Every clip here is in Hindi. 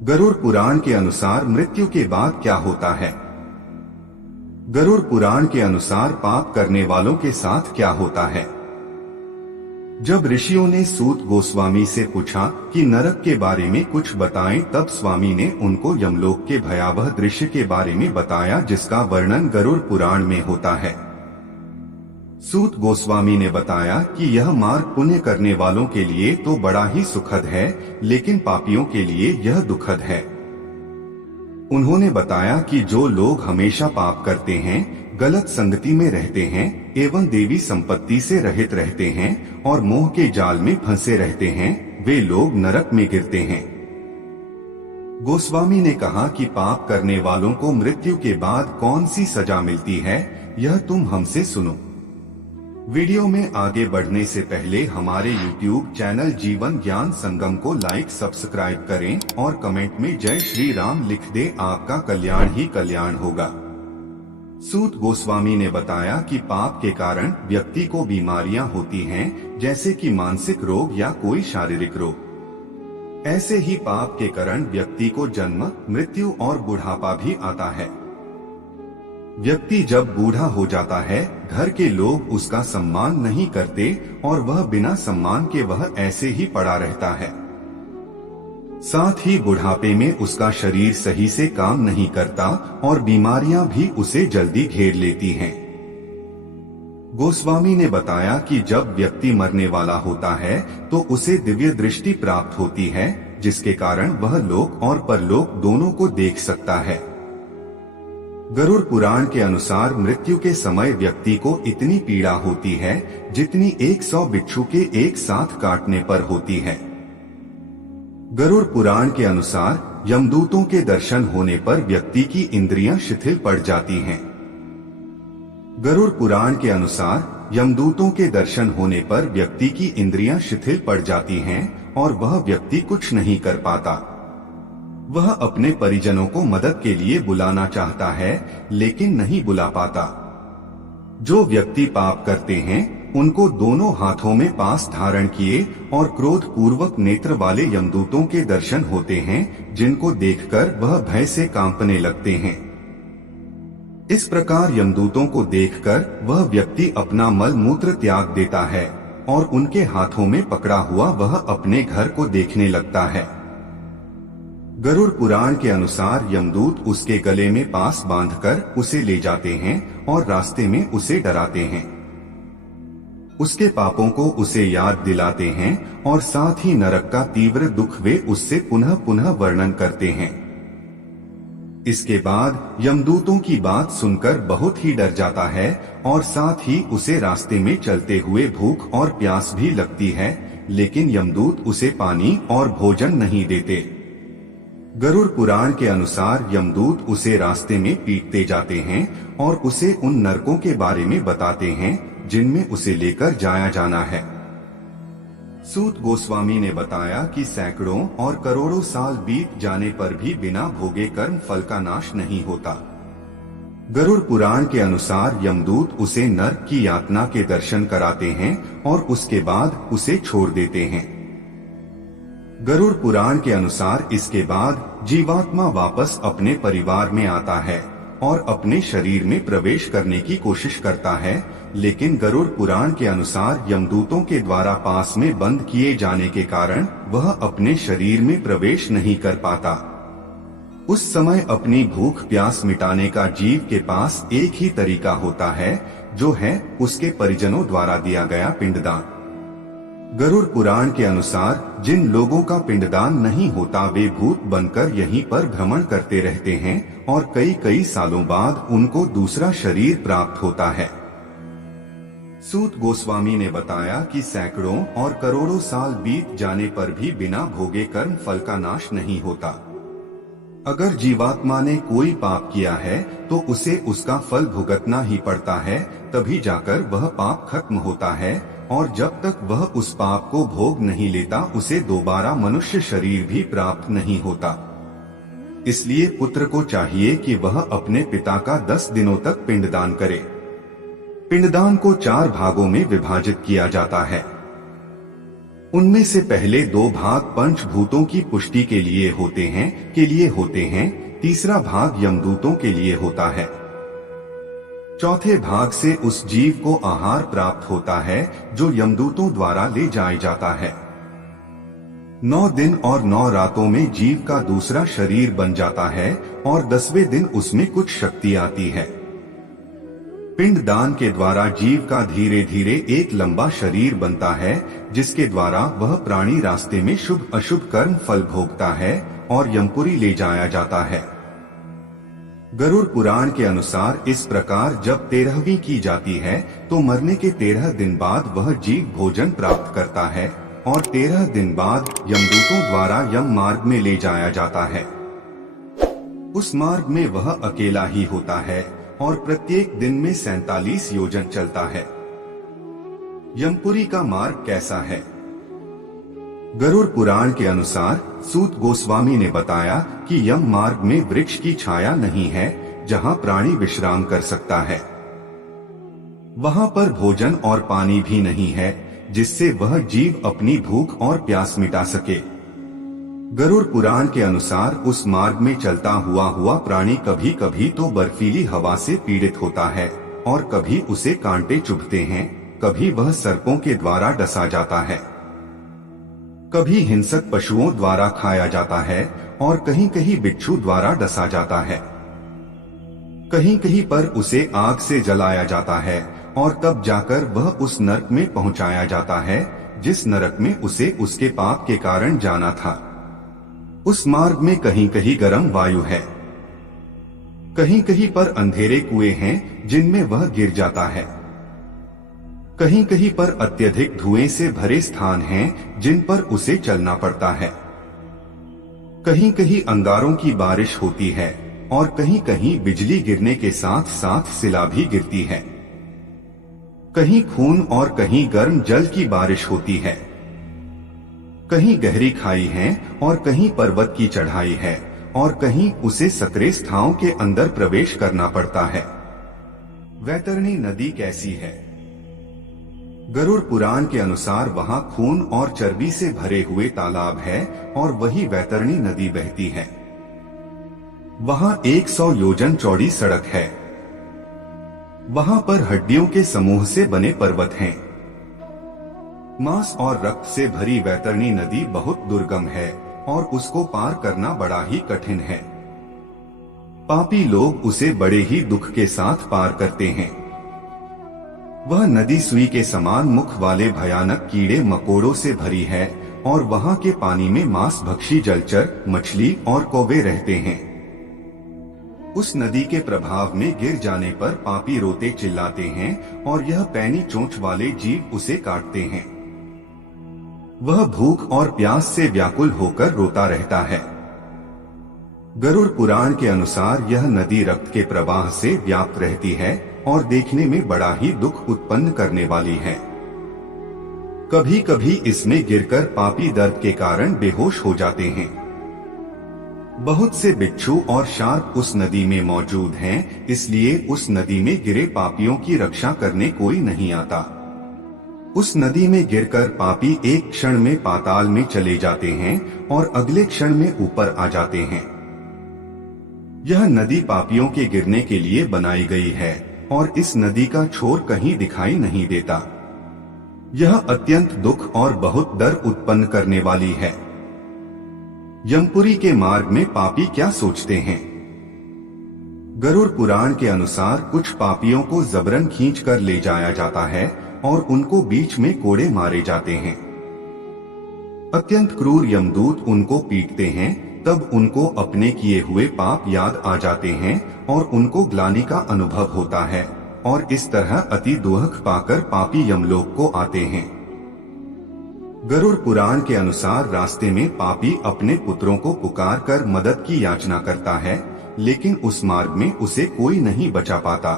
गरुड़ पुराण के अनुसार मृत्यु के बाद क्या होता है? गरुड़ पुराण के अनुसार पाप करने वालों के साथ क्या होता है? जब ऋषियों ने सूत गोस्वामी से पूछा कि नरक के बारे में कुछ बताएं, तब स्वामी ने उनको यमलोक के भयावह दृश्य के बारे में बताया, जिसका वर्णन गरुड़ पुराण में होता है। सूत गोस्वामी ने बताया कि यह मार्ग पुण्य करने वालों के लिए तो बड़ा ही सुखद है, लेकिन पापियों के लिए यह दुखद है। उन्होंने बताया कि जो लोग हमेशा पाप करते हैं, गलत संगति में रहते हैं एवं देवी संपत्ति से रहित रहते हैं और मोह के जाल में फंसे रहते हैं, वे लोग नरक में गिरते हैं। गोस्वामी ने कहा कि पाप करने वालों को मृत्यु के बाद कौन सी सजा मिलती है, यह तुम हमसे सुनो। वीडियो में आगे बढ़ने से पहले हमारे YouTube चैनल जीवन ज्ञान संगम को लाइक सब्सक्राइब करें और कमेंट में जय श्री राम लिख दे, आपका कल्याण ही कल्याण होगा। सूत गोस्वामी ने बताया कि पाप के कारण व्यक्ति को बीमारियां होती हैं, जैसे कि मानसिक रोग या कोई शारीरिक रोग। ऐसे ही पाप के कारण व्यक्ति को जन्म, मृत्यु और बुढ़ापा भी आता है। व्यक्ति जब बूढ़ा हो जाता है, घर के लोग उसका सम्मान नहीं करते और वह बिना सम्मान के वह ऐसे ही पड़ा रहता है। साथ ही बुढ़ापे में उसका शरीर सही से काम नहीं करता और बीमारियां भी उसे जल्दी घेर लेती हैं। गोस्वामी ने बताया कि जब व्यक्ति मरने वाला होता है तो उसे दिव्य दृष्टि प्राप्त होती है, जिसके कारण वह लोक और परलोक दोनों को देख सकता है। गरुड़ पुराण के अनुसार मृत्यु के समय व्यक्ति को इतनी पीड़ा होती है जितनी 100 बिच्छू के एक साथ काटने पर होती है। गरुड़ पुराण के अनुसार यमदूतों के दर्शन होने पर व्यक्ति की इंद्रियां शिथिल पड़ जाती हैं। गरुड़ पुराण के अनुसार यमदूतों के दर्शन होने पर व्यक्ति की इंद्रियां शिथिल पड़ जाती हैं और वह व्यक्ति कुछ नहीं कर पाता। वह अपने परिजनों को मदद के लिए बुलाना चाहता है, लेकिन नहीं बुला पाता। जो व्यक्ति पाप करते हैं, उनको दोनों हाथों में पास धारण किए और क्रोध पूर्वक नेत्र वाले यमदूतों के दर्शन होते हैं, जिनको देखकर वह भय से कांपने लगते हैं। इस प्रकार यमदूतों को देखकर वह व्यक्ति अपना मल मूत्र त्याग देता है और उनके हाथों में पकड़ा हुआ वह अपने घर को देखने लगता है। गरुड़ पुराण के अनुसार यमदूत उसके गले में पास बांधकर उसे ले जाते हैं और रास्ते में उसे डराते हैं। उसके पापों को उसे याद दिलाते हैं और साथ ही नरक का तीव्र दुख वे उससे पुनः पुनः वर्णन करते हैं। इसके बाद यमदूतों की बात सुनकर बहुत ही डर जाता है और साथ ही उसे रास्ते में चलते हुए भूख और प्यास भी लगती है, लेकिन यमदूत उसे पानी और भोजन नहीं देते। गरुड़ पुराण के अनुसार यमदूत उसे रास्ते में पीटते जाते हैं और उसे उन नरकों के बारे में बताते हैं जिनमें उसे लेकर जाया जाना है। सूत गोस्वामी ने बताया कि सैकड़ों और करोड़ों साल बीत जाने पर भी बिना भोगे कर्म फल का नाश नहीं होता। गरुड़ पुराण के अनुसार यमदूत उसे नरक की यातना के दर्शन कराते हैं और उसके बाद उसे छोड़ देते हैं। गरुड़ पुराण के अनुसार इसके बाद जीवात्मा वापस अपने परिवार में आता है और अपने शरीर में प्रवेश करने की कोशिश करता है, लेकिन गरुड़ पुराण के अनुसार यमदूतों के द्वारा पास में बंद किए जाने के कारण वह अपने शरीर में प्रवेश नहीं कर पाता। उस समय अपनी भूख प्यास मिटाने का जीव के पास एक ही तरीका होता है, जो है उसके परिजनों द्वारा दिया गया पिंडदान। गरुड़ पुराण के अनुसार जिन लोगों का पिंडदान नहीं होता वे भूत बनकर यहीं पर भ्रमण करते रहते हैं और कई कई सालों बाद उनको दूसरा शरीर प्राप्त होता है। सूत गोस्वामी ने बताया कि सैकड़ों और करोड़ों साल बीत जाने पर भी बिना भोगे कर्म फल का नाश नहीं होता। अगर जीवात्मा ने कोई पाप किया है तो उसे उसका फल भुगतना ही पड़ता है, तभी जाकर वह पाप खत्म होता है और जब तक वह उस पाप को भोग नहीं लेता उसे दोबारा मनुष्य शरीर भी प्राप्त नहीं होता। इसलिए पुत्र को चाहिए कि वह अपने पिता का 10 दिनों तक पिंडदान करे। पिंडदान को 4 भागों में विभाजित किया जाता है। उनमें से पहले 2 भाग पंचभूतों की पुष्टि के लिए होते हैं, तीसरा भाग यमदूतों के लिए होता है। चौथे भाग से उस जीव को आहार प्राप्त होता है जो यमदूतों द्वारा ले जाया जाता है। 9 दिन और 9 रातों में जीव का दूसरा शरीर बन जाता है और 10वें दिन उसमें कुछ शक्ति आती है। पिंड दान के द्वारा जीव का धीरे धीरे एक लंबा शरीर बनता है, जिसके द्वारा वह प्राणी रास्ते में शुभ अशुभ कर्म फल भोगता है और यमपुरी ले जाया जाता है। गरुड़ पुराण के अनुसार इस प्रकार जब 13वीं की जाती है तो मरने के 13 दिन बाद वह जीव भोजन प्राप्त करता है और 13 दिन बाद यमदूतों द्वारा यम मार्ग में ले जाया जाता है। उस मार्ग में वह अकेला ही होता है और प्रत्येक दिन में 47 योजन चलता है। यमपुरी का मार्ग कैसा है? गरुड़ पुराण के अनुसार सूत गोस्वामी ने बताया कि यम मार्ग में वृक्ष की छाया नहीं है जहां प्राणी विश्राम कर सकता है। वहां पर भोजन और पानी भी नहीं है जिससे वह जीव अपनी भूख और प्यास मिटा सके। गरुड़ पुराण के अनुसार उस मार्ग में चलता हुआ प्राणी कभी कभी तो बर्फीली हवा से पीड़ित होता है और कभी उसे कांटे चुभते हैं, कभी वह सर्पों के द्वारा डसा जाता है, कभी हिंसक पशुओं द्वारा खाया जाता है और कहीं कहीं बिच्छू द्वारा डसा जाता है। कहीं कहीं पर उसे आग से जलाया जाता है और तब जाकर वह उस नरक में पहुंचाया जाता है जिस नरक में उसे उसके पाप के कारण जाना था। उस मार्ग में कहीं कहीं गर्म वायु है, कहीं कहीं पर अंधेरे कुएं हैं जिनमें वह गिर जाता है, कहीं कहीं पर अत्यधिक धुएं से भरे स्थान हैं जिन पर उसे चलना पड़ता है, कहीं कहीं अंगारों की बारिश होती है और कहीं कहीं बिजली गिरने के साथ साथ शिला भी गिरती है, कहीं खून और कहीं गर्म जल की बारिश होती है, कहीं गहरी खाई है और कहीं पर्वत की चढ़ाई है और कहीं उसे सकरे स्थानों के अंदर प्रवेश करना पड़ता है। वैतरणी नदी कैसी है? गरुड़ पुराण के अनुसार वहां खून और चर्बी से भरे हुए तालाब है और वही वैतरणी नदी बहती है। वहां 100 योजन चौड़ी सड़क है। वहां पर हड्डियों के समूह से बने पर्वत हैं। मांस और रक्त से भरी वैतरणी नदी बहुत दुर्गम है और उसको पार करना बड़ा ही कठिन है। पापी लोग उसे बड़े ही दुख के साथ पार करते हैं। वह नदी सुई के समान मुख वाले भयानक कीड़े मकोड़ों से भरी है और वहां के पानी में मांस भक्षी जलचर, मछली और कौवे रहते हैं। उस नदी के प्रभाव में गिर जाने पर पापी रोते चिल्लाते हैं और यह पैनी चोंच वाले जीव उसे काटते हैं। वह भूख और प्यास से व्याकुल होकर रोता रहता है। गरुड़ पुराण के अनुसार यह नदी रक्त के प्रवाह से व्याप्त रहती है और देखने में बड़ा ही दुख उत्पन्न करने वाली है। कभी कभी इसमें गिरकर पापी दर्द के कारण बेहोश हो जाते हैं। बहुत से बिच्छू और शार्क उस नदी में मौजूद हैं, इसलिए उस नदी में गिरे पापियों की रक्षा करने कोई नहीं आता। उस नदी में गिरकर पापी एक क्षण में पाताल में चले जाते हैं और अगले क्षण में ऊपर आ जाते हैं। यह नदी पापियों के गिरने के लिए बनाई गई है और इस नदी का छोर कहीं दिखाई नहीं देता। यह अत्यंत दुख और बहुत डर उत्पन्न करने वाली है। यमपुरी के मार्ग में पापी क्या सोचते हैं? गरुड़ पुराण के अनुसार कुछ पापियों को जबरन खींचकर ले जाया जाता है और उनको बीच में कोड़े मारे जाते हैं। अत्यंत क्रूर यमदूत उनको पीटते हैं, तब उनको अपने किए हुए पाप याद आ जाते हैं और उनको ग्लानि का अनुभव होता है और इस तरह अति दुख पाकर पापी यमलोक को आते हैं। गरुड़ पुराण के अनुसार रास्ते में पापी अपने पुत्रों को पुकार कर मदद की याचना करता है, लेकिन उस मार्ग में उसे कोई नहीं बचा पाता।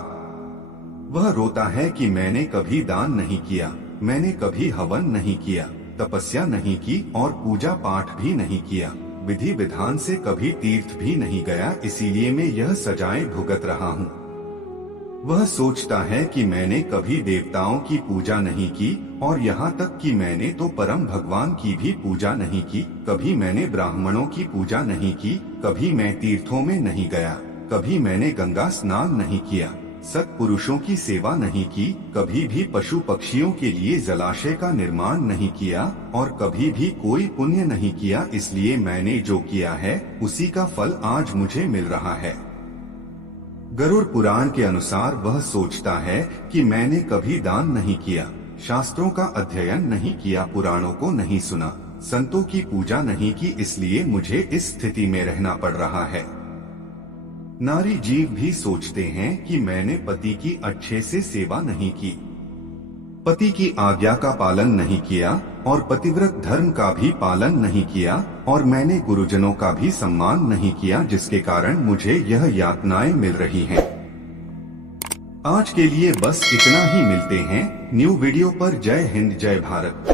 वह रोता है कि मैंने कभी दान नहीं किया, मैंने कभी हवन नहीं किया, तपस्या नहीं की और पूजा पाठ भी नहीं किया, विधि विधान से कभी तीर्थ भी नहीं गया, इसीलिए मैं यह सजाएं भुगत रहा हूँ। वह सोचता है कि मैंने कभी देवताओं की पूजा नहीं की और यहाँ तक कि मैंने तो परम भगवान की भी पूजा नहीं की। कभी मैंने ब्राह्मणों की पूजा नहीं की, कभी मैं तीर्थों में नहीं गया, कभी मैंने गंगा स्नान नहीं किया, सत्पुरुषों की सेवा नहीं की, कभी भी पशु पक्षियों के लिए जलाशय का निर्माण नहीं किया और कभी भी कोई पुण्य नहीं किया। इसलिए मैंने जो किया है उसी का फल आज मुझे मिल रहा है। गरुड़ पुराण के अनुसार वह सोचता है कि मैंने कभी दान नहीं किया, शास्त्रों का अध्ययन नहीं किया, पुराणों को नहीं सुना, संतों की पूजा नहीं की, इसलिए मुझे इस स्थिति में रहना पड़ रहा है। नारी जीव भी सोचते हैं कि मैंने पति की अच्छे से सेवा नहीं की, पति की आज्ञा का पालन नहीं किया और पतिव्रत धर्म का भी पालन नहीं किया और मैंने गुरुजनों का भी सम्मान नहीं किया, जिसके कारण मुझे यह यातनाएं मिल रही हैं। आज के लिए बस इतना ही, मिलते हैं न्यू वीडियो पर। जय हिंद, जय भारत।